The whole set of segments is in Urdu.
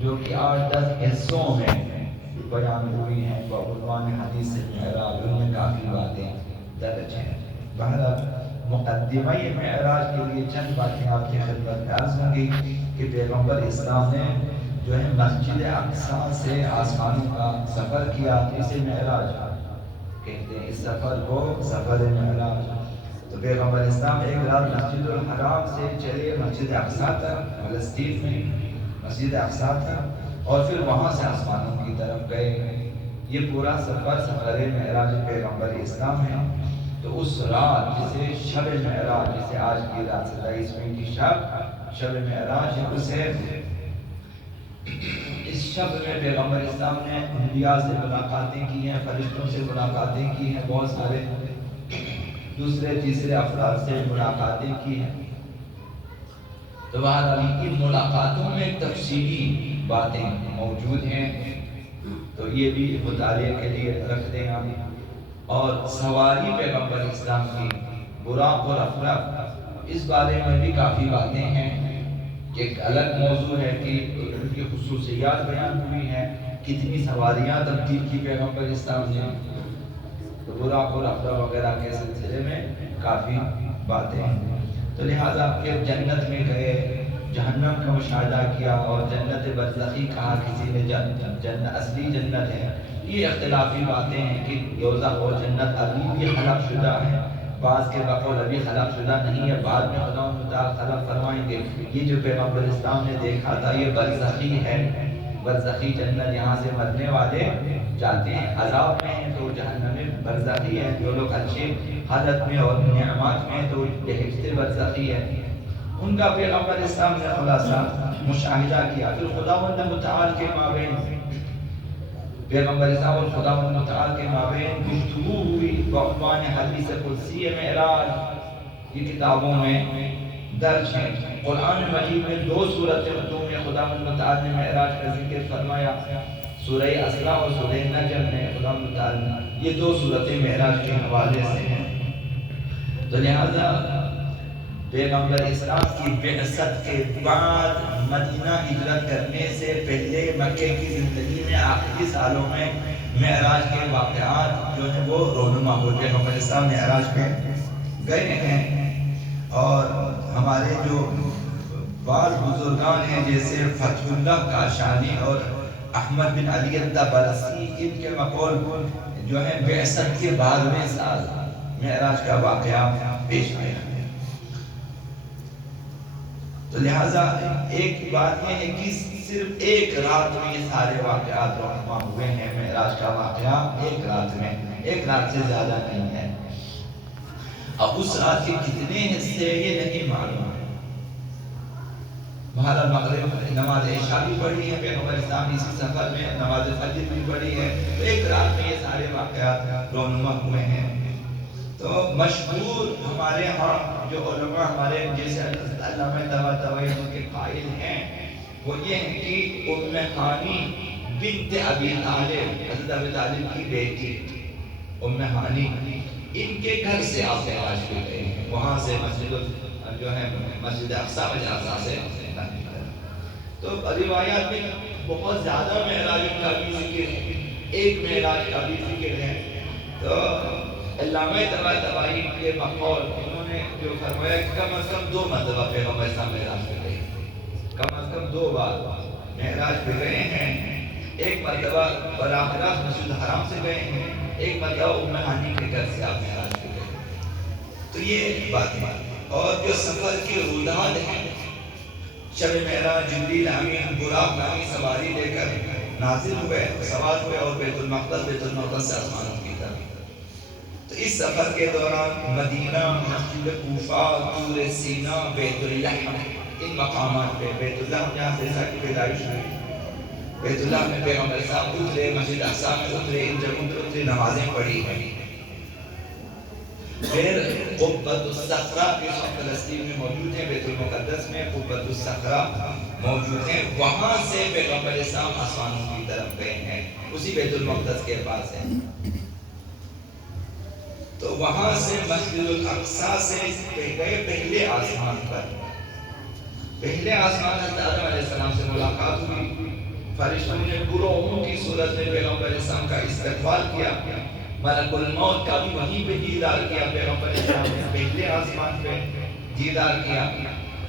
جو کہ 8-10 حصوں میں بیان ہوئی ہیں بعنوان حدیث معراج، ان میں کافی باتیں درج ہیں۔ بہرحال مقدمہ معراج کے لیے چند باتیں آپ کی خدمت میں عرض ہوں گی کہ پیغمبر اسلام نے جو ہے مسجد اقصیٰ سے آسمانوں کا سفر کیا، اسے معراج کہتے ہیں۔ اس سفر کو سفر معراج۔ تو پیغمبر اسلام ایک رات مسجد الحرام سے چلے مسجد اقصیٰ تک، فلسطین میں مسجد اقصیٰ تک، اور پھر وہاں سے آسمانوں کی طرف گئے۔ یہ پورا سفر سفر معراج پیغمبر اسلام ہے۔ تو اس رات جسے شب معراج، جسے آج کی رات 27ویں کی شب معراج ہے، اسے اس شب میں پیغمبر اسلام نے انبیاء سے ملاقاتیں کی ہیں، فرشتوں سے ملاقاتیں کی ہیں، بہت سارے دوسرے تیسرے افراد سے ملاقاتیں کی ہیں۔ تو بہرحال ان ملاقاتوں میں تفصیلی باتیں موجود ہیں، تو یہ بھی مطالعے کے لیے رکھ دیں ہم۔ اور سواری پیغمبر اسلام کی، براق اور افراد، اس بارے میں بھی کافی باتیں ہیں۔ ایک الگ موضوع ہے کہ ان کی خصوصیات بیان ہوئی ہیں، کتنی سواریاں تبدیل کی پیغمبر اسلام نے، براق اور افراد وغیرہ کے سلسلے میں کافی باتیں ہیں۔ تو لہٰذا پھر جنت میں گئے، جہنم کا مشاہدہ کیا، اور جنت برزخی کہا کسی نے، جنت اصلی جنت ہے۔ یہ اختلافی باتیں ہیں کہ دوزخ اور جنت ابھی بھی خلق شدہ ہے، بعض کے بقول ابھی خلق شدہ نہیں ہے، بعد میں خدا متعال خلق فرمائیں گے۔ یہ جو پیغمبر اسلام نے دیکھا تھا یہ برزخی ہے، برزخی جنت، یہاں سے مرنے والے جاتے ہیں، عذاب میں ہیں تو جہنم میں برزخی ہے، جو لوگ اچھی حالت میں اور نعمات میں تو بہشت برزخی ہے۔ ان کا پیغمبر اسلام نے خلاصہ مشاہدہ کیا۔ پھر خداوند متعال کے مابین، پیغمبر اسلام اور خداوند متعال کے مابین گفتگو ہوئی بعنوان حدیث قدسی معراج۔ یہ کتابوں میں درج ہے۔ قرآن مجید میں 2 صورتوں میں خداوند متعال نے معراج کا ذکر فرمایا، سورہ اسراء اور سورہ نجم میں خداوند متعال نے، یہ 2 صورتیں معراج کے حوالے سے ہیں۔ تو لہذا پیغمبر اسلام کی بعثت کے بعد مدینہ ہجرت کرنے سے پہلے مکے کی زندگی میں آخری سالوں میں معراج کے واقعات جو ہیں وہ رونما ہوئے۔ پیغمبر اسلام معراج پہ گئے ہیں، اور ہمارے جو بعض بزرگان ہیں جیسے فتح اللہ کاشانی اور احمد بن علی الطبرسی، ان کے مقول جو ہے بعثت کے 12ویں سال معراج کا واقعہ پیش آیا۔ تو لہٰذا ایک بات یہ ہے کہ صرف ایک رات میں یہ سارے واقعات رونما ہوئے ہیں۔ معراج کا واقعہ ایک رات میں، ایک رات سے زیادہ نہیں ہے۔ اب اس رات کے کتنے حصے یہ نہیں معلوم ہے۔ بہرحال مغرب نماز عشاء بھی پڑھی ہے پیغمبر اسلام اسی سفر میں، نماز فجر بھی پڑھی ہے، تو ایک رات میں یہ سارے واقعات رونما ہوئے ہیں۔ تو مشہور ہمارے ہاں جو علماء ہمارے جیسے علامہ طباطبائی کے قائل ہیں، وہ یہ ہیں کہ ام ہانی بنت ابی طالب، حضرت ابی طالب کی بیٹی ام ہانی، ان کے گھر سے آپ معراج پہ گئے ہیں، وہاں سے مسجد جو ہے مسجد اقصیٰ سے۔ تو روایات میں بہت زیادہ معراج کا بھی ذکر ہے، ایک معراج کا بھی ذکر ہے۔ تو علامہ طباطبائی کے بقول انہوں نے جو فرمایا کہ کم از کم 2 مرتبہ پیغمبر اسلام معراج پہ گئے، کم از کم 2 بار معراج پہ گئے ہیں۔ ایک مرتبہ براہ راست مسجد حرام سے گئے ہیں، ایک مرتبہ ام ہانی کے گھر سے آپ معراج پہ گئے۔ تو یہ بات ہے۔ اور جو سفر کی روداد ہے، شب معراج جبریل امین براق نامی سواری لے کر نازل ہوئے، سوار ہوئے اور بیت المقدس سے آسمانوں کی طرف۔ تو اس سفر کے دوران مدینہ، مسجد کوفہ، طور سینا، بیت اللحم، ان مقامات پہ، بیت اللہ جہاں سے عیسیٰ کی پیدائش ہوئی، بیت اللہ میں پیغمبر صاحب اترے، مسجد اقصیٰ میں اترے، ان جگہوں پہ اترے، نمازیں پڑھی ہیں۔ پھر قبۃ الصخرہ جو فلسطین میں موجود ہے، بیت المقدس میں قبۃ الصخرہ موجود ہے، وہاں سے پیغمبر اسلام آسمانوں کی طرف گئے ہیں، اسی بیت المقدس کے پاس ہے۔ تو وہاں سے مسجد الاقصیٰ سے گئے پہلے آسمان پر، پہلے آسمان حضرت آدم علیہ السلام سے ملاقات ہوئی، فرشتوں نے گروہوں کی صورت میں پیغمبر اسلام کا استقبال کیا. ملک الموت کا بھی وہیں پہ دیدار کیا پیغمبر اسلام نے. پہلے آسمان پہ دیدار کیا،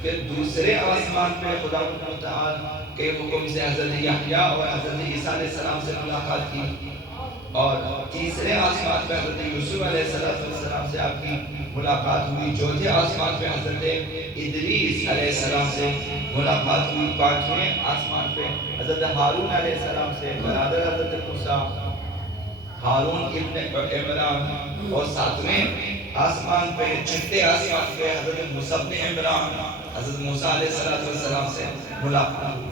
پھر دوسرے آسمان پہ خدا متعال کے حکم سے حضرت یحییٰ اور حضرت عیسیٰ علیہ السلام سے ملاقات کی، اور تیسرے آسمان پہ حضرت یوسف علیہ السلام سے آپ کی ملاقات ہوئی. چوتھے آسمان پہ حضرت ادریس علیہ السلام سے ملاقات ہوئی. پانچویں آسمان پہ حضرت ہارون علیہ السلام سے، برادر حضرت موسیٰ ہارون ابن عمران. اور ساتویں آسمان پہ، چھٹے آسمان پہ حضرت موسیٰ ابن عمران حضرت موسیٰ علیہ السلام سے ملاقات ہوئی.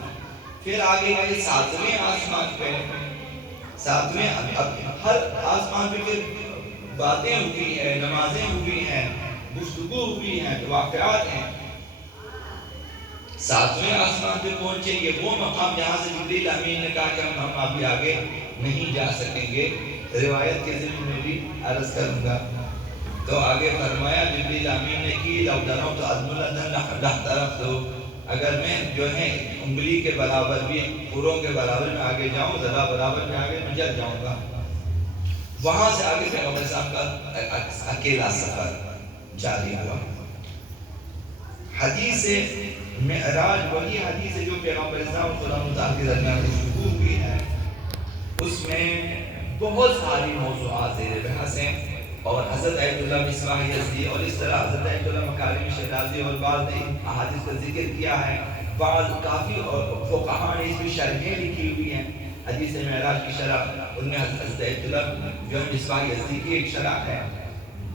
پھر آگے گئے ساتویں آسمان پہ. ہر آسمان پہ پھر باتیں ہوئی ہیں، نمازیں ہوئی ہیں، گفتگو ہوئی ہیں، واقعات ہیں. ساتویں آسمان پہ پہنچے، یہ وہ مقام جہاں سے جبریل امین نے کہا کہ ہم ابھی آگے نہیں جا سکیں گے. روایت کے ذمہ میں بھی عرض کروں گا. تو آگے فرمایا جبریل امین نے کی لو دربت اذملۃ لاحترقت، اگر میں جو ہے انگلی کے برابر بھی، پوروں کے برابر میں آگے جاؤں، ذرا برابر میں آگے میں جل جاؤں گا. وہاں سے آگے پیغمبر صاحب کا اکیلا سفر جاری ہوا. حدیث معراج وہی حدیث ہے جو پیغمبر صاحب خدا متعال کے درمیان گفتگو ہوئی ہے. اس میں بہت ساری موضوعات زیر بحث ہیں، اور حضرت ایت اللہ مصباح یزدی اور اس طرح حضرت ایت اللہ مکارم شیرازی اور بعض نے احادیث کا ذکر کیا ہے. بعض کافی فقہاء نے اس کی شرحیں لکھی ہوئی ہیں. حدیث معراج کی شرح ان میں حضرت ایت اللہ جو مصباح یزدی کی ایک شرح ہے.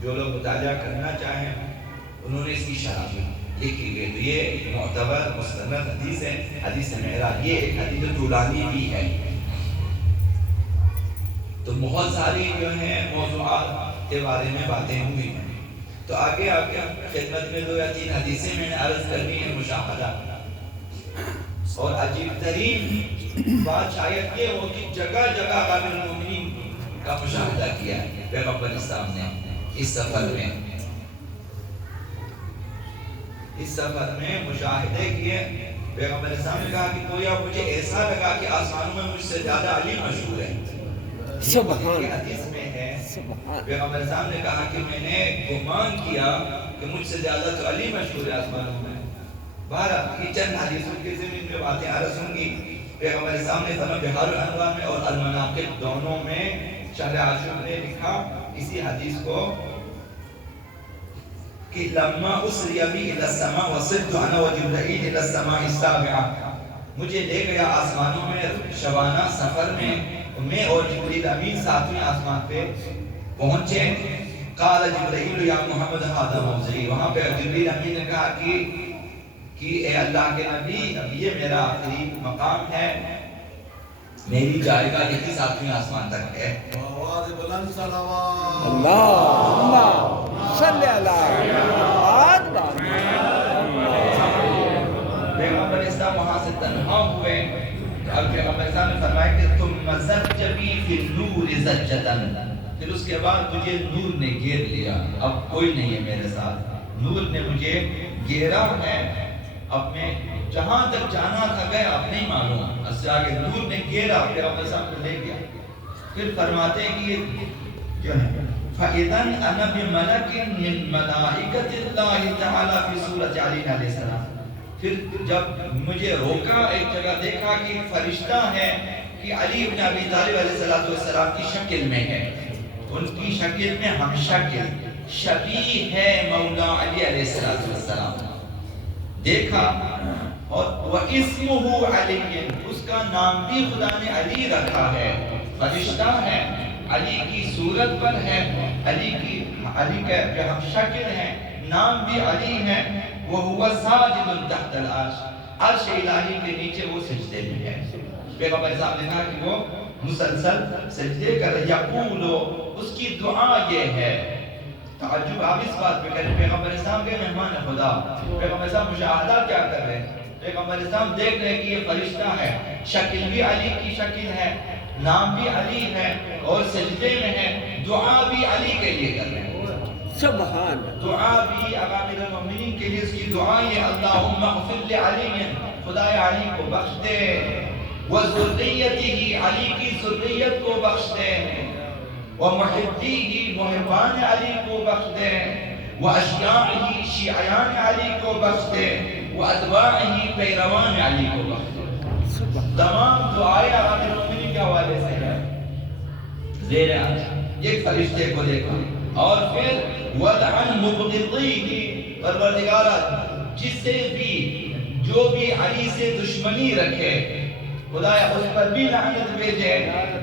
جو لوگ مطالعہ کرنا چاہیں انہوں نے اس کی شرح بھی لکھی گئی. تو یہ معتبر مستند حدیث ہے، حدیث معراج. یہ ایک حدیث طولانی بھی ہے. تو بہت ساری جو ہیں موضوعات کے بارے میں باتیں ہوئی ہیں. تو آگے آپ کے خدمت میں 2 یا 3 حدیثیں میں نے عرض کرنی ہے. مشاہدہ اور عجیب ترین بات شاید یہ ہو کہ جگہ جگہ قابل المومنین کا مشاہدہ کیا ہے پیغمبر اسلام نے اس سفر میں. اس سفر میں مشاہدے کیے. پیغمبر اسلام نے کہا کہ گویا مجھے ایسا لگا کہ آسمانوں میں مجھ سے زیادہ علی مشہور ہے. سبحان حدیث میں ہے پیغمبر اسلام نے کہا کہ میں نے گمان کیا کہ مجھ سے زیادہ تو علی مشہور ہے آسمانوں میں. بہرحال یہ چند حدیثوں کے ضمن میں باتیں عرض ہوں گی. پیغمبر اسلام نے فرمایا بحار الانوار میں اور المناقب دونوں میں شرح عاشق نے لکھا اسی حدیث کو کہ لما اسری بی الی السماء وصرت انا وجبرائیل الی السماء السابعہ، مجھے لے گیا آسمانوں میں شبانہ سفر میں اور جبریل امین 7ویں آسمان پہ پہنچے. قال جبرائیل یا محمد ھذا موضعی، وہاں پہ جبریل امین نے کہا کہ اے اللہ کے نبی اب یہ میرا آخری مقام ہے، میری جائے گا یہی 7ویں آسمان تک ہے. اللہم صلی علی محمد. پیغمبر اسلام وہاں سے تنہا ہوئے اور پیغمبر اسلام نے فرمایا کہ تم زج بی فی النور زجتن، پھر اس کے بعد مجھے نور نے گھیر لیا، اب کوئی نہیں ہے میرے ساتھ. نور نے مجھے گھیرا ہے، اب میں جہاں تک جانا تھا گیا، اب نہیں معلوم. اس سے آگے نور نے گھیرا، پیغمبر صاحب کو لے گیا. پھر فرماتے ہیں کہ جو ہے فَإِذَنْ أَنَا بِمَلَكٍ مِّن مَلَائِكَةِ اللَّهِ تَعَالَى فِي سُورَةِ عَلِيٍّ عَلَيْهِ السَّلَامِ. پھر جب مجھے روکا ایک جگہ دیکھا کہ ایک فرشتہ ہے کہ علی بن ابی طالب علیہ السلام کی شکل میں ہے، ان کی شکل میں ہم شکل شبیہ ہے مولا علی علیہ السلام. دیکھا اور وَإِسْمُهُ عَلِيٌّ، اس کا نام بھی خدا نے علی رکھا ہے. فرشتہ ہے، علی کی صورت پر ہے، علی کا جو ہم شکل ہے، نام بھی علی ہے. وَهُوَ سَاجِدٌ تَحْتَ الْعَرْشِ، عرش الہی کے نیچے وہ سجدے میں ہے. پیغمبر صاحب نے کہا کہ وہ مسلسل سجدے کر رہے. یقول، اس کی دعا یہ ہے. تعجب آپ اس بات پہ کریں، پیغمبر اسلام کے مہمان خدا، پیغمبر صاحب مشاہدہ کیا کر رہے ہیں؟ پیغمبر اسلام دیکھ رہے ہیں کہ یہ فرشتہ ہے، شکل بھی علی کی شکل ہے، نام بھی علی ہے اور سجدے میں ہے. دعا بھی علی کے لیے کر رہے ہیں. سبحان. دعا بھی امیر المومنین کے لیے اس کی دعا یہ اللہم اغفر لعلی، خدا علی کو بخش دے. وذریته علی کی ذریت کو بخش دے، ومحبیہ محبان علی کو بخش دے، واشیاعہ شیعیان علی کو بخش دے، واتباعہ پیروان علی کو بخش دے۔ تمام دعائیں امیر المومنین کے حوالے سے ہے۔ زیر ایک فرشتے کو دیکھا اور پھر وَلْعَنْ مُبْغِضِيهِ، پروردگارہ جسے بھی جو بھی علی سے دشمنی رکھے خدایا اس پر بھی لعنت بھیجے،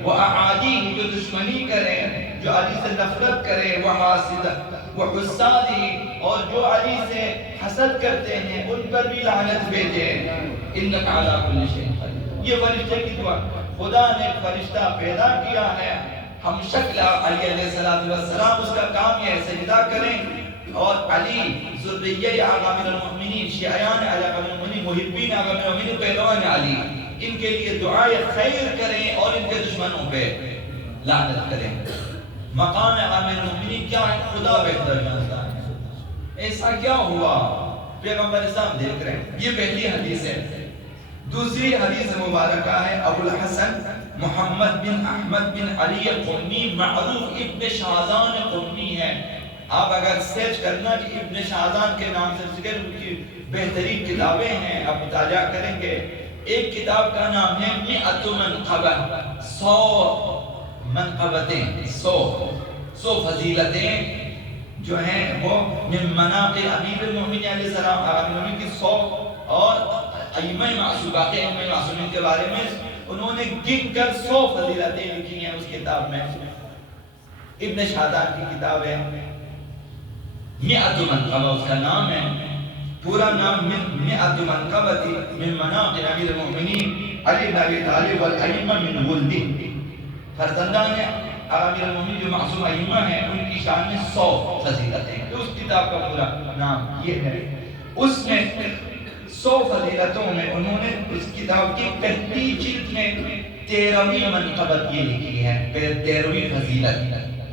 وَأَعَادِيهِ جو دشمنی کرے، جو علی سے نفرت کرے، وَحُسَّادِهِ اور جو علی سے حسد کرتے ہیں ان پر بھی لعنت بھیجے۔ إِنَّكَ عَلَىٰ كُلِّ شَيْءٍ قَدِيرٌ، یہ فرشتے کی دعا۔ خدا نے ایک فرشتہ پیدا کیا ہے، ہم شکل علی علیہ السلام، اس کا کام یہ سجدہ کریں اور علی ذریہ آقا امیر المؤمنین، شیعیان علی امیر المؤمنین، محبین آقا امیر المؤمنین، پیروان علی، ان کے لیے دعائے خیر کریں اور ان کے دشمنوں پہ لعنت کریں۔ مقام امیر المؤمنین کیا ہے خدا بہتر جانتا ہے۔ ایسا کیا ہوا پیغمبر اسلام دیکھ رہے ہیں۔ یہ پہلی حدیث ہے۔ دوسری حدیث مبارکہ ہے ابو الحسن محمد بن احمد بن علی قمی، معروف ابن شاہزان قمی ہے۔ آپ اگر سرچ کرنا کہ ابن شاہزان کے نام سے ذکر کی بہترین کتابیں ہیں، آپ مطالعہ کریں گے۔ ایک کتاب کا نام ہے مئۃ منقبہ، 100 منقبتیں، 100 فضیلتیں جو ہیں وہ من مناقب امیر المؤمنین علیہ السلام، امیر المؤمنین کی 100 اور ائمہ معصومین، ائمہ معصومین کے بارے میں انہوں نے گن کر 100 فضیلتیں لکھی ہیں اس کتاب میں۔ ابن شاہزان کی کتاب ہے مئۃ منقبہ، اس کا نام ہے، پورا نام مئۃ منقبہ من مناقب امیر المؤمنین علی بن ابی طالب والائمہ من ولدہ، فرزندان امیر المؤمنین جو معصوم ائمہ ہیں ان کی شان میں 100 فضیلتیں ہیں۔ اس کتاب کا پورا نام یہ ہے۔ اس میں 100 فضیلتوں میں انہوں نے اس کتاب کی پہلی جلد میں 13ویں منقبت یہ لکھی ہے، 13ویں فضیلت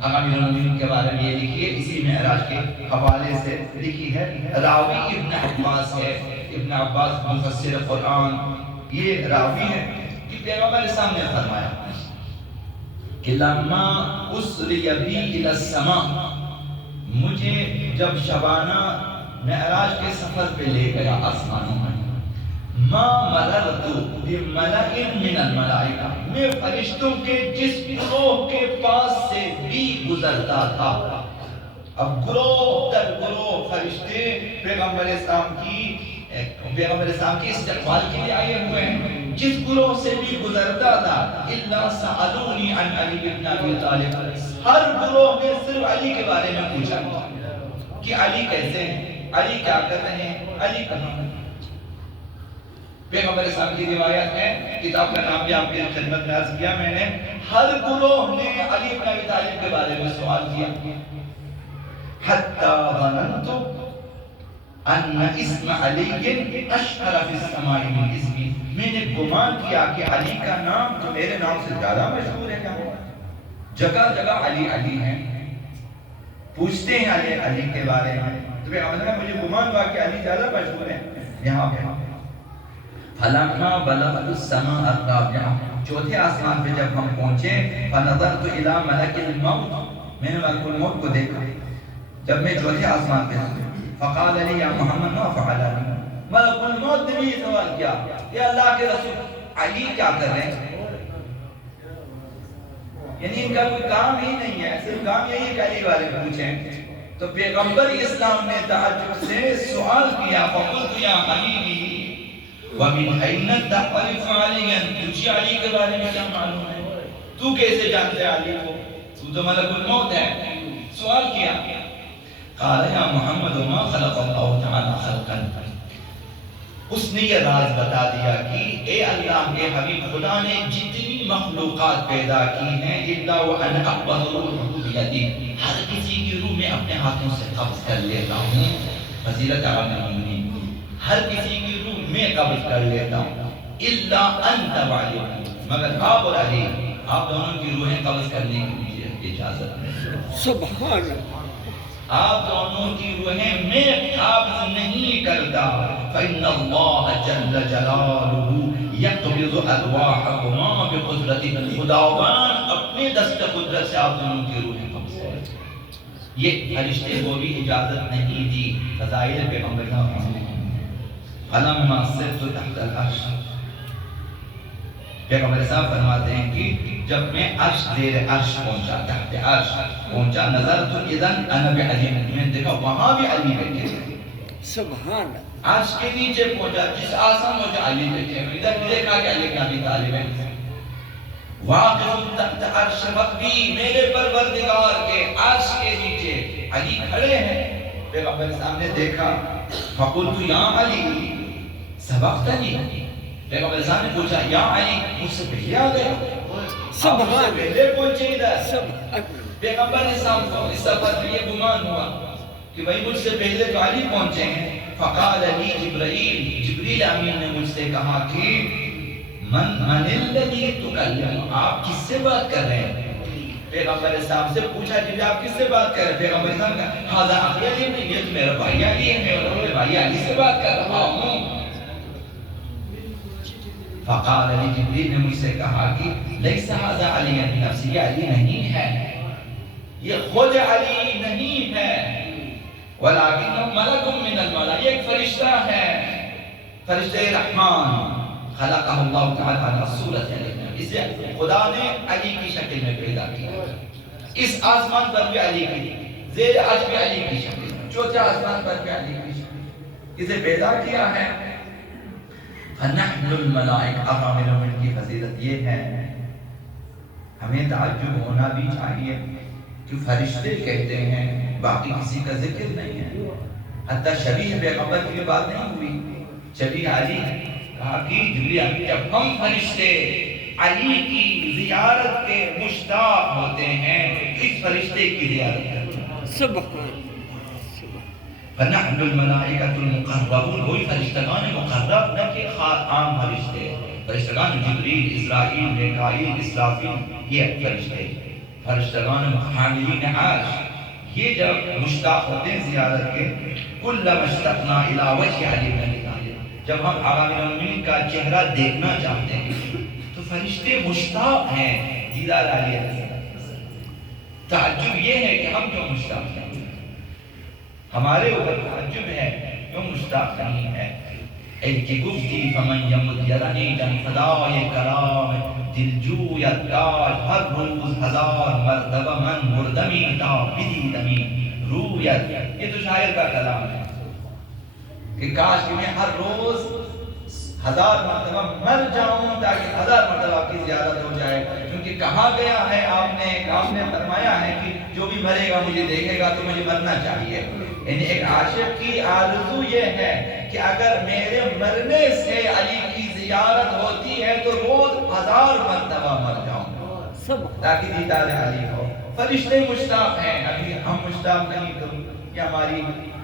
امیر المؤمنین کے بارے میں یہ لکھی ہے، اسی معراج کے حوالے سے لکھی ہے۔ راوی ابن عباس ہے، ابن عباس مفسر قرآن، یہ راوی ہے کہ پیغمبر اسلام نے فرمایا کہ لما اسری بی الی السماء، مجھے جب شبانہ معراج کے سفر پہ لے گیا آسمانوں میں، ما مررت بملأ من الملائکہ، میں فرشتوں کے جس گروہ کے پاس سے بھی گزرتا تھا۔ اب گروہ در گروہ فرشتے پیغمبر اسلام کی استقبال کے لیے آئے ہوئے ہیں، جس گروہ سے بھی گزرتا تھا الا سألونی عن علی بن ابی طالب، ہر گروہ نے صرف علی کے بارے میں پوچھا کہ علی کیسے ہیں، علی کیا کر رہے ہیں، علی کہاں ہیں۔ پیغمبر اسلام کی روایت ہے، کتاب کا نام بھی آپ کی خدمت میں عرض کیا میں نے، ہر گروہ نے علی بن ابی طالب کے بارے میں سوال کیا، حتی ظننت ان اسم علی اشہر فی السماء من اسمی، میں نے گمان کیا کہ علی کا نام تو میرے نام سے زیادہ مشہور ہے، کیا جگہ جگہ علی علی ہیں، پوچھتے ہیں علی کے بارے میں، تو مجھے گمان ہوا کہ علی زیادہ مشہور ہے یہاں پہ۔ فلما بلغت السماء الرابعہ، چوتھے آسمان پہ جب ہم پہنچے، فنظرت الی ملک الموت، میں نے ملک الموت کو دیکھا جب میں چوتھے آسمان پہ تھا، فقال علی یا محمد ما فعل علی، ملک الموت نے بھی یہ سوال کیا، یا اللہ کے رسول علی کیا کر رہے ہیں، یعنی ان کا کوئی کام ہی نہیں ہے، صرف کام یہی ہے کہ علی والے پوچھیں۔ تو پیغمبر اسلام نے تعجب سے سوال کیا، فقلت یا حبیبی وَمِنْ أَيْنَ تَعْرِفُ عَلِيًّا، تجھے علی کے بارے میں کیا معلوم ہے، تو کیسے جانتے علی کو، تو ملک الموت ہے، سوال کیا۔ قال یا محمد ما خلق اللہ تعالی خلقا، اس نے یہ راز بتا دیا کہ اے اللہ کے حبیب، خدا نے جتنی مخلوقات پیدا کی ہیں الا وَأَنَا أَقْبَضُ الرُّوحَ بِيَدِي، ہر کسی کی روح میں اپنے ہاتھوں سے قبض کر لیتا ہوں، فضیلت عالمین، ہر کسی کی روح میں قبض کر لیتا ہوں، الا انت وعلی، مگر آپ اور علی، آپ دونوں کی روحیں قبض کرنے کی مجھے اجازت نہیں۔ سبحان آپ دونوں کی روحیں میں قابض نہیں کرتا فإن اللہ جل جلالہ یقبض ارواحکما بقدرتہ خداوند اپنے دست قدرت سے آپ دونوں کی روحیں قبض کرتا ہے۔ یہ فرشتے کو بھی اجازت نہیں دی۔ فضائل پیغمبر فلما صرت تحت العرش، پیغمبر صاحب فرماتے ہیں کہ جب میں عرش زیر عرش پہنچا، تحت عرش پہنچا، نظر تو اذن انا بعلی، میں دیکھا وہاں بھی علی بیٹھے ہیں۔ سبحان عرش کے نیچے پہنچا، جس آسمان پہنچا علی بیٹھے ہیں، ادھر دیکھا کہ علی بن ابی طالب ہے۔ واقف تحت عرش ربی، میرے پروردگار کے عرش کے نیچے علی کھڑے ہیں۔ پیغمبر صاحب نے دیکھا، فقلت یا علی سبقتنی، پیغمبر صاحب نے پوچھا یا علی مجھ سے پہلے آ گئے، آپ مجھ سے پہلے پہنچے ادھر۔ پیغمبر صاحب کو اس سفر میں یہ گمان ہوا کہ بھئی مجھ سے پہلے تو علی پہنچے ہیں۔ فقال علی جبرائیل، جبریل امین نے مجھ سے کہا کہ من الذی تکلم، آپ کس سے بات کر رہے ہیں؟ پیغمبر صاحب سے پوچھا جب آپ کس سے بات کر رہے ہیں؟ پیغمبر صاحب نے کہا ہذا اخی علی، یہ تو میرا بھائی علی ہے، میں اپنے بھائی علی سے بات کر رہا ہوں۔ فقال علی، جبریل نے مجھ سے کہا کہ لیس ھذا علی بنفسہ، یہ علی نہیں ہے، یہ خود علی نہیں ہے، ولکن ملک من الملائکہ، ایک فرشتہ ہے، فرشتہ رحمان، خلقہ اللہ تعالی علی صورت علی، اسے خدا نے علی کی شکل میں پیدا کیا، اس آسمان پر بھی علی کی، زیر عرش بھی علی کی شکل، چوتھے آسمان پر بھی علی کی شکل، اسے پیدا کیا ہے۔ فنحن الملائکہ، اب ہمیں کی فضیلت یہ ہے، ہمیں تعجب ہونا بھی چاہیے کہ فرشتے کہتے ہیں، باقی کسی کا ذکر نہیں ہے، حتیٰ شبیہ پیغمبر کی بات نہیں ہوئی، شبیہ علی کہا کہ جبریل جب ہم فرشتے علی کی زیارت کے مشتاق ہوتے ہیں، اس فرشتے کی زیارت کرتے ہیں۔ سبحان فنحن الملائکۃ المقربون، وہی فرشتگان مقرب، نہ کہ عام فرشتے، فرشتگان جبریل، اسرائیل، میکائیل، اسرافیل، یہ فرشتے، فرشتگان حاملین عرش، یہ جب مشتاق ہوتے ہیں زیارت کے، کلما اشتقنا الی وجہ علی بن ابی طالب، جب ہم آقا امیر المومنین کا چہرہ دیکھنا چاہتے ہیں تو فرشتے مشتاق ہیں دیدار علی علیہ السلام۔ تعجب یہ ہے کہ ہم کیوں مشتاق ہیں، ہمارے اوپر تعجب ہے کیوں مشتاق نہیں ہے۔ اے کہ گفتی فمن یمد یرنی جن فدائے کرام، دل جویت تاج ہر روز ہزار مرتبہ، من مردمی تا بدی دمی رویت، یہ تو شاعر کا کلام ہے کہ کاش کہ میں ہر روز 1000 مرتبہ مر جاؤں تاکہ 1000 مرتبہ آپ کی زیارت ہو جائے، کیونکہ کہا گیا ہے، آپ نے فرمایا ہے کہ جو بھی مرے گا مجھے دیکھے گا تو مجھے مرنا چاہیے۔ یعنی ایک عاشق کی آرزو یہ ہے کہ اگر میرے مرنے سے علی کی زیارت ہوتی ہے تو روز 1000 مرتبہ مر جاؤں تاکہ دیدار علی ہو۔ فرشتے مشتاق ہیں، ابھی ہم مشتاق نہیں، تو یہ ہماری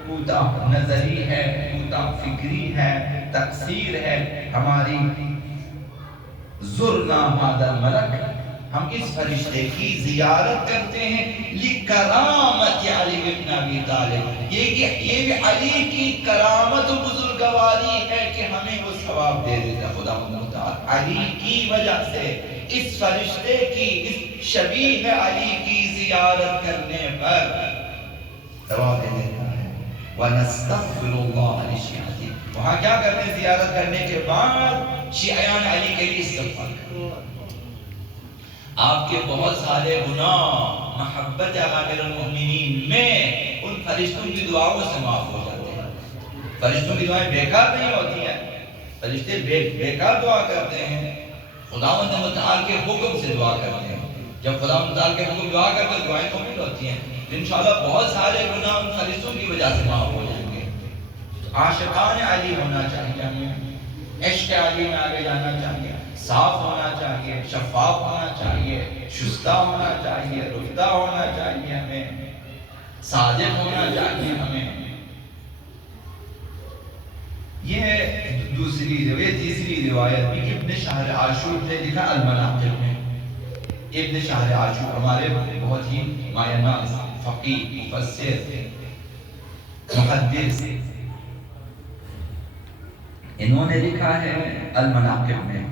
کوتاہ نظری ہے، کوتاہ فکری ہے، تقصیر ہے ہماری۔ زرنا ھذا الملک، ہم اس فرشتے کی زیارت کرتے ہیں لکرامت علی بن ابی طالب، یہ بھی علی کی کرامت و بزرگواری ہے کہ ہمیں وہ ثواب دے دیتا خدا متعال، علی کی وجہ سے اس فرشتے کی، اس شبیہ علی کی زیارت کرنے پر ثواب دے دیتا ہے۔ وَنَسْتَغْفِرُ اللَّهَ لِشِيعَتِهِ، وہاں کیا کرتے ہیں؟ زیارت کرنے کے بعد شیعیان علی کے لیے استغفار کرتے، آپ کے بہت سارے گناہ محبت امیر المؤمنین میں ان فرشتوں کی دعاؤں سے معاف ہو جاتے ہیں۔ فرشتوں کی دعائیں بیکار نہیں ہوتی ہیں، فرشتے بیکار دعا کرتے ہیں، خداوند متعال کے حکم سے دعا کرتے ہیں، جب خداوند متعال کے حکم دعا کرتے ہیں دعائیں قبول ہوتی ہیں، انشاءاللہ بہت سارے گناہ ان فرشتوں کی وجہ سے معاف ہو جائیں گے۔ عاشقان علی ہونا چاہیے ہمیں، عشق علی میں آگے جانا چاہیے، صاف ہونا چاہیے، شفاف ہونا چاہیے، شستہ ہونا چاہیے، رفتہ ہونا چاہیے، ہمیں صادق ہونا چاہیے ہمیں۔ یہ دوسری روایت، تیسری روایت بھی ابن شہر عاشور نے لکھا المناقب میں۔ ابن شہر عاشور ہمارے بہت ہی مایہ ناز فقیہ مفسر محدث، انہوں نے لکھا ہے المناقب میں،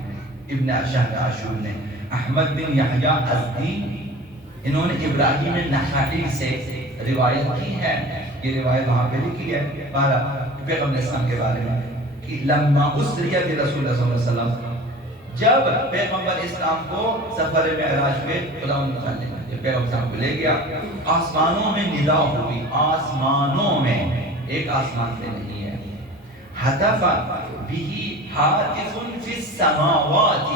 ابن شہر عاشور نے، احمد بن یحییٰ ازدی، انہوں نے ابراہیم نخعی سے روایت کی ہے، یہ روایت وہاں پہ لکھی ہے پیغمبر اسلام کے بارے میں کہ لما اسری برسول اللہ صلی اللہ علیہ وسلم، جب پیغمبر اسلام کو سفر معراج پہ خدا متعالی جب پیغمبر اسلام کو لے گیا، آسمانوں میں ندا ہوئی، آسمانوں میں، ایک آسمان پہ نہیں ہے، حتف بھی حاتف فی السماوات،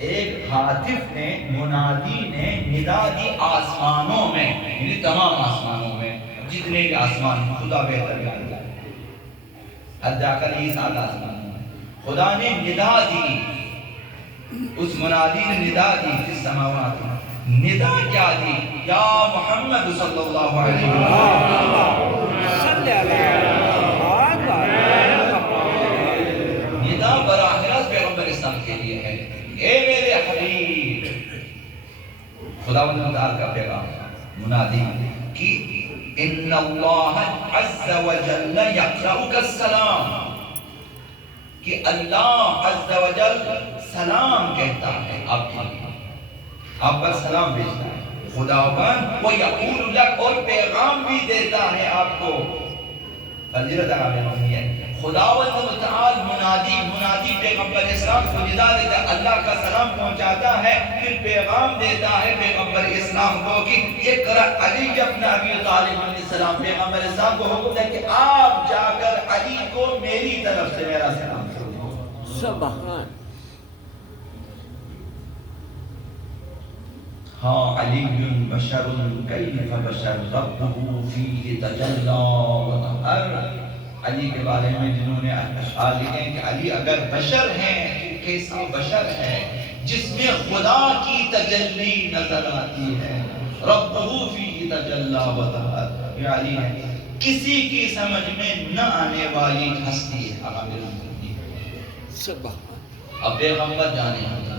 ایک حاتف نے، منادی نے ندا دی آسمانوں میں، یعنی تمام آسمانوں میں، جتنے بھی آسمان خدا بہتر جانتا ہے، حد جا کر یہ 7 آسمانوں میں خدا نے ندا دی، اس منادی نے ندا دی فی السماوات، ندا کیا دی؟ یا محمد صلی اللہ علیہ وسلم صلی اللہ علیہ وسلم، ندا براہ راست پیغمبر اسلام کے لیے ہے، اے میرے حبیب، خداوند متعال کا پیغام منادی کہ ان اللہ عز وجل یقرؤک السلام، کہ اللہ عز وجل سلام کہتا ہے آپ کے لیے، آپ پر سلام بھیجتا ہے خداوند، وَيَقُولُ لَكَ، اور پیغام بھی دیتا ہے آپ کو، فضیلت عالیہ ہے، خداوند متعال منادی پیغمبر اسلام کو ندا دیتا ہے، اللہ کا سلام پہنچاتا ہے، پھر پیغام دیتا ہے پیغمبر اسلام کو کہ اقرأ علی ابن ابی طالب علیہ السلام، پیغمبر اسلام کو حکم دے کہ آپ جا کر علی کو میری طرف سے میرا سلام کرو۔ سبحان، ہاں علی بشر کیف بشر ربہ فیہ تجلی وطہر، علی کے بارے میں جنہوں نے اشعار لکھے ہیں کہ علی اگر بشر ہیں کیسا بشر ہے جس میں خدا کی تجلی نظر آتی ہے، ربہ فیہ تجلی وطہر، یہ علی ہے، کسی کی سمجھ میں نہ آنے والی ہستی ہے، سبحان، اب پیغمبر جانے ہوتا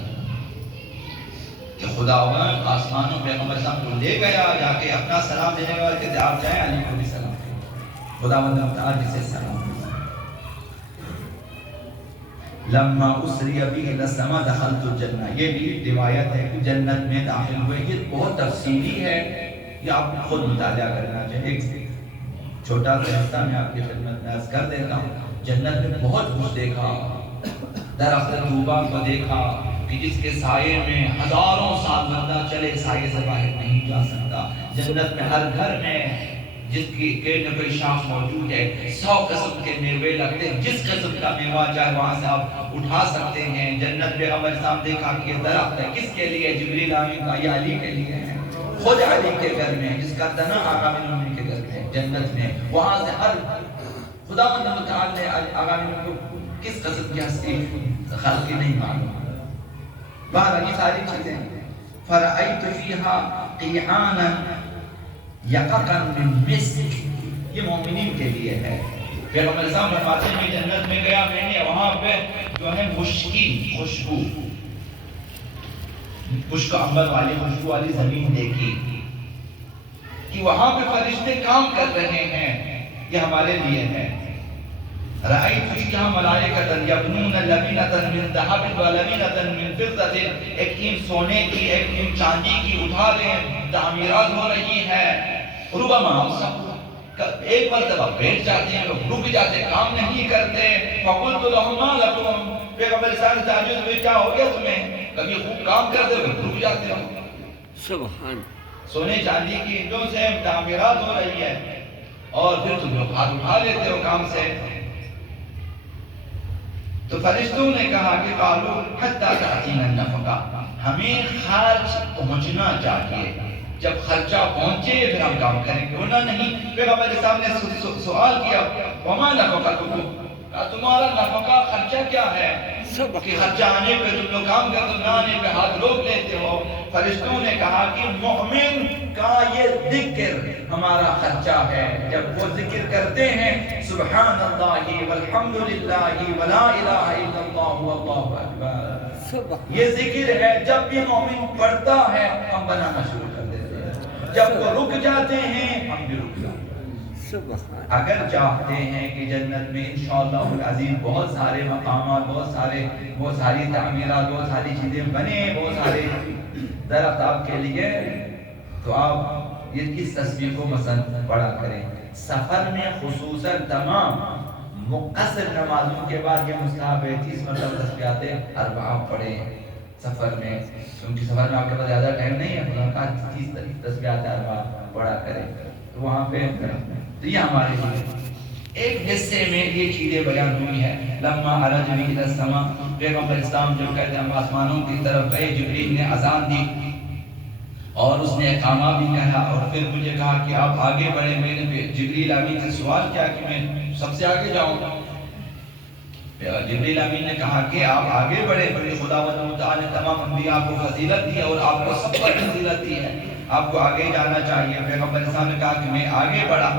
کہ خداوند آسمانوں پیغمبر صاحب کو لے گیا، جا کے اپنا سلام دینے والے کہتے آپ جائیں علی کو بھی سلام دیں، خداوند متعال جسے سلام دیں۔ لما اسری بی الی السماء دخلت الجنہ، یہ بھی روایت ہے کہ جنت میں داخل ہوئے، یہ بہت تفصیلی ہے، یہ آپ خود مطالعہ کرنا چاہیے، ایک چھوٹا سا حصہ میں آپ کی خدمت میں عرض کر دیتا ہوں، جنت میں بہت کچھ دیکھا، درخت طوبہ کو دیکھا کہ جس کے سائے میں ہزاروں سال بندہ چلے سائے سے باہر نہیں جا سکتا، جنت میں ہر گھر میں جس کی کوئی نہ کوئی شاخ موجود ہے، 100 قسم کے میوے لگتے ہیں، جس قسم کا میوہ چاہے وہاں سے آپ اٹھا سکتے ہیں، جنت میں پیغمبر صاحب دیکھا کہ یہ درخت ہے کس کے لیے؟ جبریل امین کا، یہ علی کے لیے ہے، خود علی کے گھر میں، جس کا تنا آقا بن امین کے گھر میں جنت میں، وہاں سے ہر خداوند متعال نے آقا بن امین کو کس قسم کی ہستی خلقی نہیں معلوم، بہر یہ ساری چیزیں، فرأیت فیہا قیعانا یققا من مسک، یہ مومنین کے لیے ہے، پیغمبر صاحب فرماتے ہیں کہ جنت میں گیا میں نے، وہاں پہ جو ہے مشکی خوشبو، مشک عنبر والی خوشبو والی زمین دیکھی کہ وہاں پہ فرشتے کام کر رہے ہیں، یہ ہمارے لیے ہے، رأیت فیہا ملائکۃ یبنون لبنۃ من ذہب ولبنۃ من فضۃ، ایک ٹیم سونے کی ایک ٹیم چاندی کی اٹھا رہے ہیں، تعمیرات ہو رہی ہے، ربما ایک مرتبہ بیٹھ جاتے ہیں لوگ، رک جاتے ہیں، کام نہیں کرتے، فقلت لهم ما لکم، پیغمبر صاحب نے تعجب ہوئی کیا ہو گیا تمہیں، کبھی خوب کام کرتے ہو رک جاتے ہو، سبحان، سونے چاندی کی اینٹوں سے تعمیرات ہو رہی ہے اور پھر تم لوگ ہاتھ اٹھا لیتے ہو کام سے، تو فرشتوں نے کہا کہ قالوا حتی تأتینا النفقہ، ہمیں خرچ پہنچنا چاہیے، جب خرچہ پہنچے پھر ہم کام کریں گے، ورنہ نہیں۔ پیغمبر صاحب نے سوال کیا وما نفقتکم، کہا تمہارا نفقہ خرچہ کیا ہے کہ خرچہ آنے پہ تم لوگ کام کرتے ہو، نہ آنے پہ ہاتھ روک لیتے ہو۔ فرشتوں نے کہا کہ مؤمن کا یہ ذکر ہمارا خرچہ ہے، جب وہ ذکر کرتے ہیں سبحان اللہ والحمدللہ ولا الہ الا اللہ واللہ اکبر، یہ ذکر ہے، جب بھی مومن پڑھتا ہے ہم بنانا شروع کر دیتے ہیں، جب وہ رک جاتے ہیں ہم بھی رک جاتے ہیں۔ سبحان اگر چاہتے ہیں کہ جنت میں انشاءاللہ العزیز بہت سارے مقامات، بہت ساری تعمیرات، بہت ساری چیزیں بنے، بہت سارے درخت آپ کے لیے، تو آپ یہ اس تصویر کو مثلا پڑھا کریں۔ سفر میں خصوصاً تمام مقصر نمازوں کے بعد یہ مستحب ہے 30 مرتبہ تسبیحات اربعہ پڑھیں سفر میں، کیونکہ سفر میں آپ کے پاس زیادہ ٹائم نہیں ہے، خدا کا 30 تسبیحات اربعہ پڑھا کریں، تو وہاں پہ تو یہ ہمارے لیے ایک حصے میں یہ چیزیں بیان ہوئی ہے۔ لما عرج بھی الی السماء، پیغمبر اسلام جب کہتے ہیں آسمانوں کی طرف گئے، جبریل نے اذان دی اور اس نے اقامہ بھی کہا، اور پھر مجھے کہا کہ آپ آگے بڑھیں۔ میں نے جبریل امین سے سوال کیا کہ میں سب سے آگے جاؤں، جبریل امین نے کہا کہ آپ آگے بڑھیں، بڑے خداوند تعالی نے تمام انبیاء کو فضیلت دی اور آپ کو سب پر فضیلت دی ہے، آپ کو آگے جانا چاہیے۔ پیغمبر اسلام نے کہا کہ میں آگے بڑھا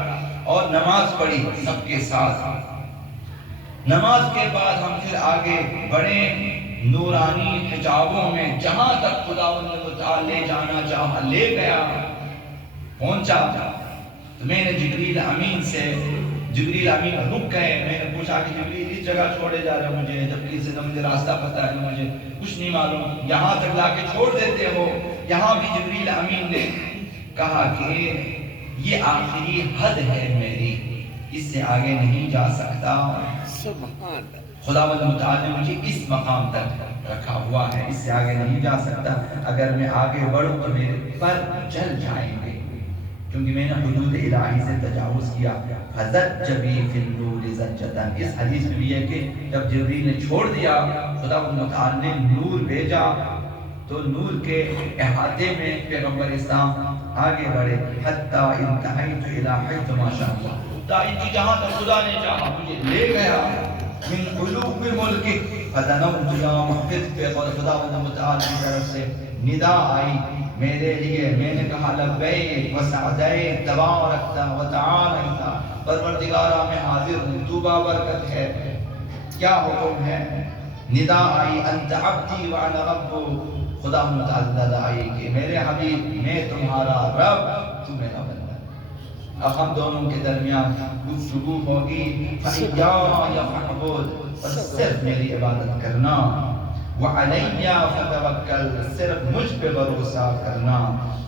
اور نماز پڑھی سب کے ساتھ۔ نماز کے بعد ہم پھر آگے بڑھے نورانی حجابوں میں، جہاں تک خداوند تعالی لے جانا چاہا لے گیا، پہنچا۔ تو میں نے جبریل امین رک گئے، میں نے پوچھا کہ جبریل اس جگہ چھوڑے جا رہے ہو مجھے، جبکہ اسے مجھے راستہ پتہ ہے، مجھے کچھ نہیں معلوم، یہاں تک لا کے چھوڑ دیتے ہو۔ یہاں بھی جبریل امین نے کہا کہ یہ آخری حد ہے میری، اس سے آگے نہیں جا سکتا، سبحان خداوند متعال نے مجھے اس مقام تک رکھا ہوا ہے، اس سے آگے نہیں جا سکتا، اگر میں آگے بڑھوں تو میرے پر جل جائیں گے، کیونکہ میں نے حدود الہی سے تجاوز کیا۔ فَزَجَّ بِي فِي النُّورِ زَجَّةً، اس حدیث میں بھی ہے کہ جب جبریل نے چھوڑ دیا، خداوند متعال نے نور بھیجا، تو نور کے احاطے میں پیغمبر اسلام آگے بڑھے، حتیٰ انتہیت الی حیث ما شاء اللہ، جہاں تک خدا نے چاہا مجھے لے گیا۔ من علو ملک فدنوت یا محفظ، پہ خداوند متعال کی طرف سے ندا آئی میرے لیے، میں نے کہا لبیک وسعدیک تبارکت وتعالیت، پروردگارا میں حاضر ہوں، تو بابرکت ہے، کیا حکم ہے؟ ندا آئی انت عبدی وانا ربک، خدا متعال آئی کہ میرے حبیب میں تمہارا رب، تو میرا بندہ۔ اب ہم دونوں کے درمیان گفتگو ہوگی، فَإِيَّايَ فَاعْبُدْ، صرف میری عبادت کرنا، وَعَلَيَّ فَتَوَكَّلْ، صرف مجھ پہ بھروسہ کرنا،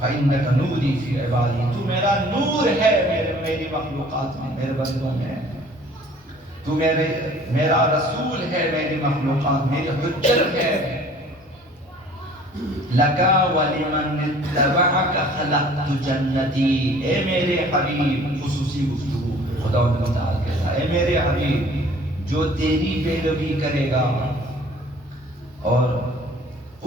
فَإِنَّكَ نُورِي فِي عِبَادِي، تو میرا نور ہے میری مخلوقات میں، میرے بندوں میں، تو میرا رسول ہے میری مخلوقات، میری حجت ہے۔ لَكَ وَلِمَنِ اتَّبَعَكَ خَلَقْتُ جَنَّتِي، اے میرے حبیب، خصوصی گفتگو خداوند متعال کہتا ہے، اے میرے حبیب جو تیری پیروی کرے گا اور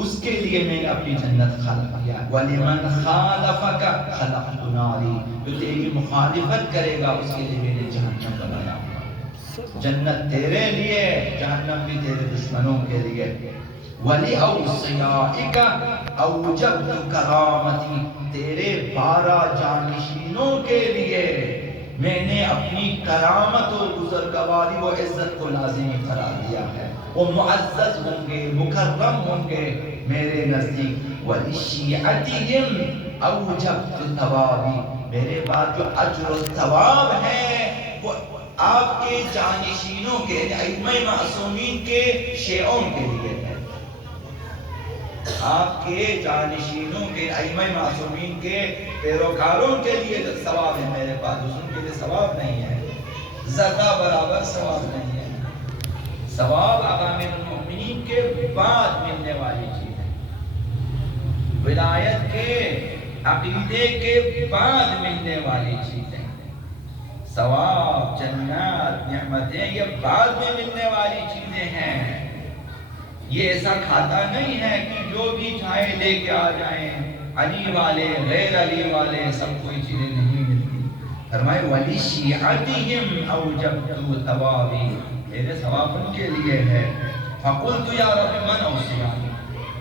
اس کے لیے میں نے اپنی جنت خلق کیا، وَلِمَنْ خَالَفَكَ خَلَقْتُ نَارِي، جو تیری مخالفت کرے گا اس کے لیے میں نے جہنم بنایا۔ جنت تیرے لیے، جہنم بھی تیرے دشمنوں کے لیے۔ وَلِأَوْصِيَائِكَ أَوْجَبْتُ كَرَامَتِي، تیرے 12 جانشینوں کے لیے میں نے اپنی کرامت و بزرگواری و عزت کو لازمی قرار دیا ہے، وہ معزز ہوں گے، مکرم ہوں گے میرے نزدیک۔ وَلِشِيعَتِهِمْ أَوْجَبْتُ ثَوَابِي، میرے بعد جو اجر و ثواب ہے وہ آپ کے جانشینوں کے، ائمہ معصومین کے شیعوں کے لیے ہے، آپ کے جانشینوں کے، ائمہ معصومین کے پیروکاروں کے لیے جو ثواب ہے میرے پاس، ان کے لیے ثواب نہیں ہے، ذرہ برابر ثواب نہیں ہے۔ ثواب امیر المؤمنین کے بعد ملنے والی چیز ہے، ولایت کے، عقیدے کے بعد ملنے والی چیزیں، ثواب، جنات، نعمتیں یہ بعد میں ملنے والی چیزیں ہیں۔ یہ ایسا کھاتا نہیں ہے کہ جو بھی چاہے لے کے آ جائیں، علی والے غیر علی والے سب کوئی چیزیں نہیں ملتی۔ فرمائے وَلِشِيعَتِهِمْ أَوْجَبْتُ ثَوَابِي، میرے ثواب ان کے لیے ہے۔ فَقُلْتُ يَا رَبِّ مَنْ أَوْصِيَانِي،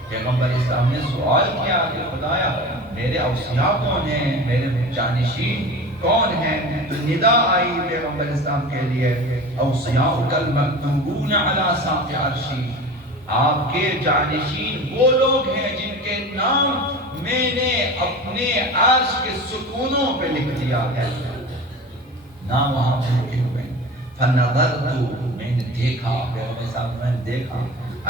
پیغمبر اسلام نے سوال کیا کہ خدایا میرے اوصیاء کون ہیں، میرے جانشین کون ہیں؟ تو ندا آئی پیغمبر اسلام کے لیے، اوصیاؤک المکتوبون علی ساق عرشی، آپ کے جانشین وہ لوگ ہیں جن کے نام میں نے اپنے عرش کے ستونوں پہ لکھ دیا ہے۔ نام وہاں پہ لکھے ہوئے ہیں. فنظرت میں نے دیکھا پیغمبر صاحب میں نے دیکھا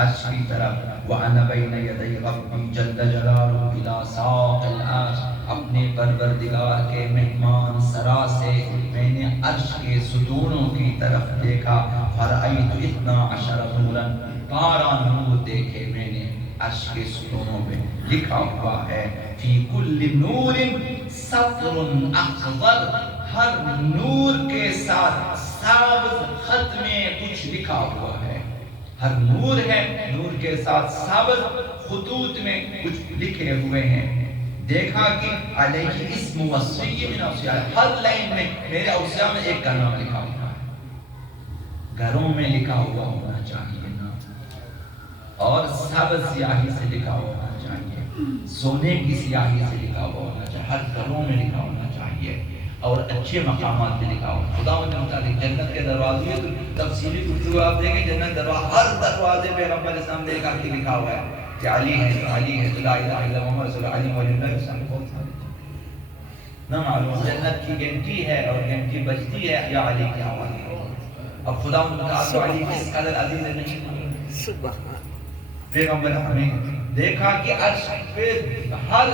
عرش کی طرف وَأَنَا بَيْنَ يَدَيْ رَبِّي جَلَّ جَلَالُهُ إِلَى سَاقِ الْعَرْشِ اپنے پروردگار کے مہمان سرا سے میں نے عرش کے ستونوں کی طرف دیکھا. فَرَأَيْتُ 12 نُورًا 12 نور دیکھے میں نے عرش کے ستونوں پہ لکھا ہوا ہے فی کل نور سطر اخضر ہر نور کے ساتھ سابز خط میں کچھ لکھا ہوا ہے. ہر نور ہے نور کے ساتھ سابز خطوط میں کچھ لکھے ہوئے ہیں. دیکھا کہ علیہ اسم وصی من اوصیاء ہر لائن میں میرے اوصیاء میں ایک کا نام لکھا ہوا ہے. گھروں میں لکھا ہوا ہونا چاہیے نا اور سابز سیاہی سے لکھا ہونا چاہیے سونے کی سیاہی سے لکھا ہوا ہونا چاہیے ہر گھروں میں لکھا ہونا چاہیے اور اچھے مقامات پہ لکھا ہوا. خدا نے متعلق جنت کے دروازے تو تفصیلی گفتگو آپ دیکھیں جنت دروازے ہر دروازے پہ پیغمبر اسلام دیکھا کہ لکھا ہوا ہے کہ علی ہے تو علی ہے تو لا الہ الا محمد رسول اللہ علی ولی اللہ اسلام بہت سارے نہ معلوم جنت کی گھنٹی ہے اور گھنٹی بجتی ہے یا علی کے حوالے. اب خدا نے متعلق علی کس قدر عزیز ہے نہیں سبحان پیغمبر ہمیں دیکھا کہ عرش پہ ہر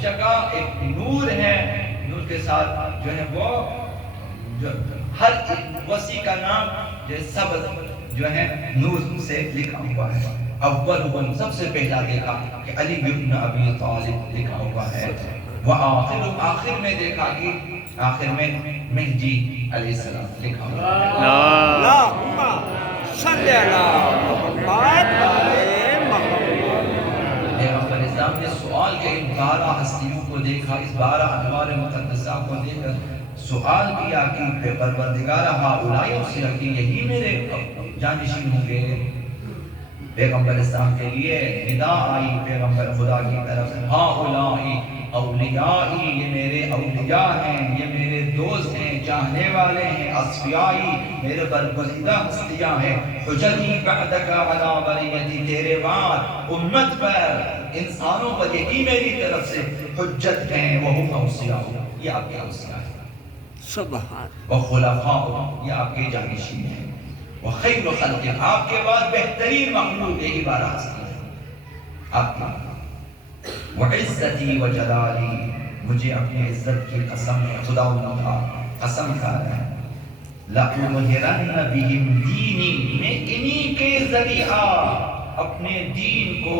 جگہ ایک نور ہے. نور کے ساتھ جو ہے وہ جو ہر وسیع کا نام جو سبز جو ہے نور سے لکھا ہوا ہے. اول سب سے پہلا دیکھا کہ علی بن ابی طالب لکھا ہوا ہے. آخر میں دیکھا کہ آخر میں مہدی علیہ السلام لکھا ہوا ہے. اللہم صلی علی محمد پیغمبر اسلام نے سوال کے ان 12 ہستیوں کو دیکھا اس 12 انوار مقدسہ کو دیکھ کر سوال کیا کہ پروردگار ہؤلاء اوصیاء کی یہی میرے جانشین ہوں گے. پیغمبر اسلام کے لیے ندا آئی پیغمبر خدا کی طرف سے ہؤلاء اولیائی یہ میرے اولیاء ہیں یہ میرے دوست ہیں چاہنے والے ہیں اصفیائی میرے برگزیدہ ہستیاں ہیں. حجتی بعدک علی بریتی تیرے بعد امت پر انسانوں پر یہی میری طرف سے حجت ہیں. وہم اوصیاء یہ آپ کے اوصیاء ہیں. سبحان وخلفاء یہ آپ کے جانشین ہیں. وخیر خلق آپ کے بعد بہترین مخلوق یہی 12 ہستی ہیں آپ کے. وعزتی وجلالی مجھے اپنی عزت کی قسم خدا قسم کھا رہا ہے. لَأُظْهِرَنَّ بِهِمْ دِینِي میں انہی کے ذریعہ اپنے دین کو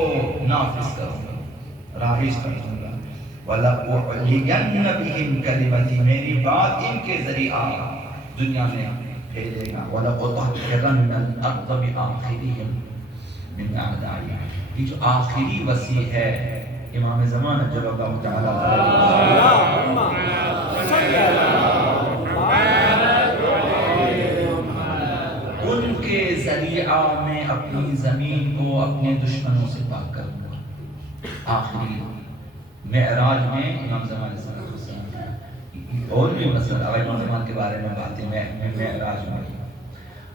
نافذ کروں گا رائج کروں گا. وَلَأُعْلِيَنَّ بِهِمْ كَلِمَتِي میری بات ان کے ذریعہ دنیا میں پھیلے گا. وَلَأُطَهِّرَنَّ الْأَرْضَ بِآخِرِهِمْ مِنْ أَعْدَائِهِمْ یہ جو آخری وصی ہے امام زمان جل اللہ تعالیٰ ان کے ذریعہ میں اپنی زمین کو اپنے دشمنوں سے پاک کروں گا. آخری معراج میں امام زمان صلی اللہ علیہ وسلم اور بھی مسئلہ امام زمان کے بارے میں باتیں معراج میں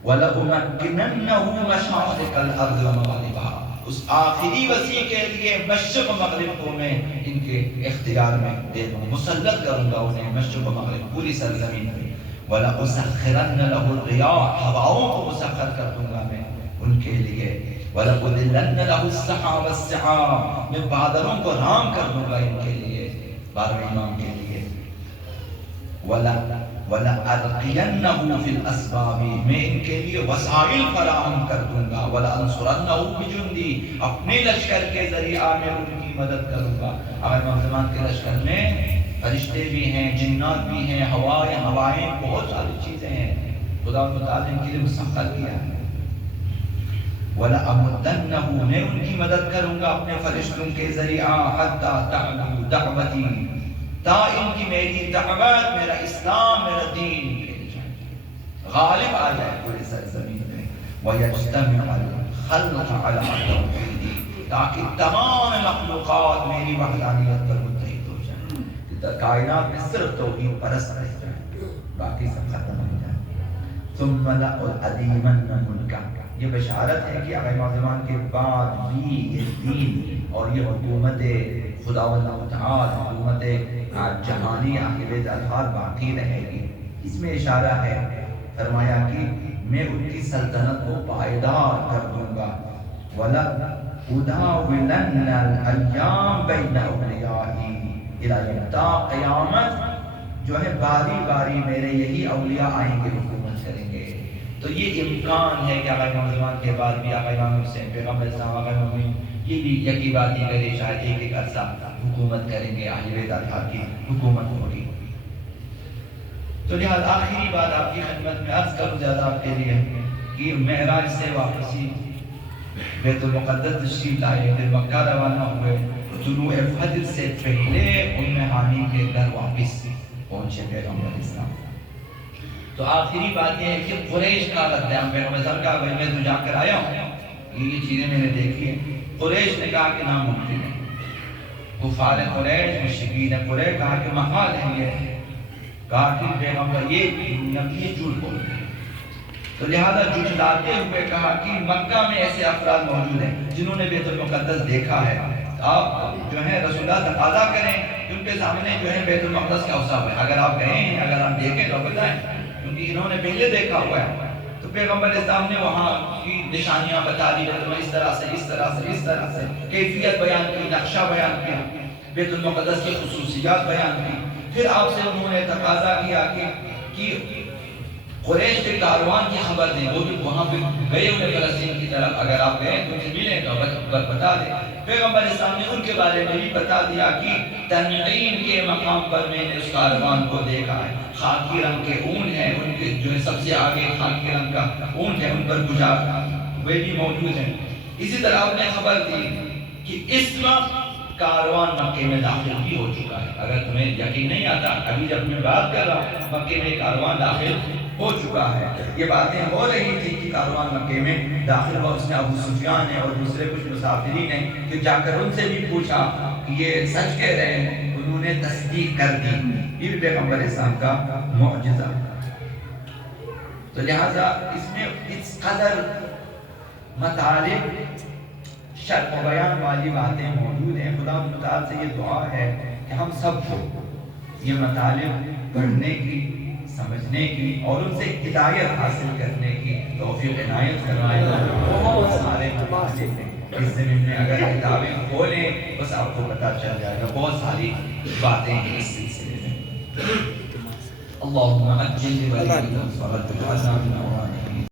وَلَأُمَكِّنَنَّهُ مَشَارِقَ الْأَرْضِ وَمَغَارِبَهَا اس آخری وصی کے لیے مشرق و مغرب کو میں ان کے اختیار میں دے دوں مسلط کروں گا انہیں مشرق و مغرب پوری سرزمین میں. وَلَأُسَخِّرَنَّ لَهُ الرِّيَاحَ ہواؤں کو مسخر کر دوں گا میں ان کے لیے. وَلَأُذِلَّنَّ لَهُ السَّحَابَ السِّحَابَ میں بادلوں کو رام کر دوں گا ان کے لیے 12ویں امام کے لیے. وَلَأَلْقِيَنَّهُ فِي الْأَسْبَابِ میں ان کے لیے وسائل فراہم کر دوں گا. وَلَأَنْصُرَنَّهُ بِجُنْدِي اپنے لشکر کے ذریعہ میں ان کی مدد کروں گا. اگر امام کے لشکر میں فرشتے بھی ہیں جنات بھی ہیں ہوائیں بہت ساری چیزیں ہیں خدا متعالی ان کے لیے مسخر کیا ہے. وَلَأَمُدَّنَّهُ میں ان کی مدد کروں گا اپنے فرشتوں کے ذریعہ حَتَّى تَعْلُوا دَعْوَتِي تا ان کی میری دعوت میرا اسلام میرا دین غالب آ جائے پورے سرزمین میں. وَيَجْتَمِعَ الْخَلْقَ عَلَىٰ تَوْحِيدِي تاکہ تمام مخلوقات میری وحدانیت پر متحد ہو جائیں کائنات میں صرف توحید پرست رہ جائیں باقی سب ختم ہو جائیں. ثُمَّ لَأُعَذِّبَنَّ مُلْكَهُ یہ بشارت ہے کہ امام زمان کے بعد بھی یہ دین اور یہ حکومت خدا اللہ تعالی حکومت جہانی آخر الحال باقی رہے گی. اس میں اشارہ ہے، فرمایا کہ میں ان کی سلطنت کو پائیدار کر دوں گا، وَلَأُدَاوِلَنَّ الْأَيَّامَ بَيْنَ أَوْلِيَائِي إِلَى يَوْمِ، تا قیامت جو ہے باری باری میرے یہی اولیاء آئیں گے، حکومت کریں گے۔ تو یہ امکان ہے کہ آقا امام زمان کے بعد بھی آقا امام حسین پیغمبر اسلام آقا امام یہ بھی یکی بات ہی کرے، شاید ایک ایک عرصہ حکومت کریں گے، اہل بیت اطہار کی حکومت ہوگی۔ تو لہذا آخری بات آپ کی خدمت میں عرض کروں زیادہ آپ کے لیے کہ معراج سے واپسی بیت المقدس تشریف لائے، پھر مکہ روانہ ہوئے، طلوع فجر سے پہلے ام ہانی کے گھر واپس پہنچے پیغمبر اسلام۔ تو آخری بات یہ ہے کہ قریش کا رد عمل، پیغمبر صاحب کا میں تو جا کر آیا ہوں، یہ چیزیں میں نے دیکھی ہیں۔ قریش نے کہا کہ ناممکن ہے، کفار قریش مشرکین قریش کہا کہ محال ہے، یہ کہا کہ پیغمبر یہ نبی جھوٹ بول رہے ہیں۔ تو لہذا جھٹلاتے ہوئے کہا کہ مکہ میں ایسے افراد موجود ہیں جنہوں نے بیت المقدس دیکھا ہے، آپ جو ہے رسول اللہ تقاضا کریں کہ ان کے سامنے جو ہے بیت المقدس کا اوصاف ہے، اگر آپ گئے ہیں، اگر آپ دیکھیں تو بتائیں، کیونکہ انہوں نے پہلے دیکھا ہوا ہے۔ تو پیغمبر اسلام نے وہاں کی نشانیاں بتا دی، اس طرح سے اس طرح سے اس طرح سے کیفیت بیان کی، نقشہ بیان کیا، بیت المقدس کی خصوصیات بیان کی۔ پھر آپ سے انہوں نے تقاضا کیا کہ قریش کے کاروان کی خبر دیں، وہ بھی وہاں پہ گئے ہوئے فلسطین کی طرف، اگر آپ گئے تو مجھے ملیں تو بتا دیں۔ پیغمبر اسلام نے ان کے بارے میں بھی بتا دیا کہ تنعیم کے مقام پر میں نے اس کاروان کو دیکھا ہے، خاکی رنگ کے اونٹ ہیں، ان کے جو ہے سب سے آگے خاکی رنگ کا اونٹ ہے، ان پر گجار وہ بھی موجود ہیں۔ اسی طرح آپ نے خبر دی کہ اس وقت کاروان مکے میں داخل بھی ہو چکا ہے۔ اگر تمہیں یقین نہیں آتا، ابھی جب میں بات کر رہا ہوں مکے میں کاروان داخل ہو چکا ہے، یہ باتیں ہو رہی تھی کہ کاروان مکے میں داخل ہوا۔ اس نے ابو سفیان نے اور دوسرے کچھ مسافرین نے کہ جا کر ان سے بھی پوچھا کہ یہ سچ کہہ رہے ہیں، انہوں نے تصدیق کر دی۔ یہ پیغمبر اسلام کا معجزہ۔ تو لہذا اس میں اس قدر مطالب شرح و بیان والی باتیں موجود ہیں۔ خدا متعال سے یہ دعا ہے کہ ہم سب کو یہ مطالب پڑھنے کی، سمجھنے کی اور ان سے ہدایت حاصل کرنے کی توفیق عنایت فرمائے۔ بہت سارے مطالب ہیں اس زمین میں، اگر کتابیں کھولیں بس آپ کو پتہ چل جائے گا، بہت ساری باتیں ہیں اس سلسلے میں۔ اللہم عجل بولیکم فرد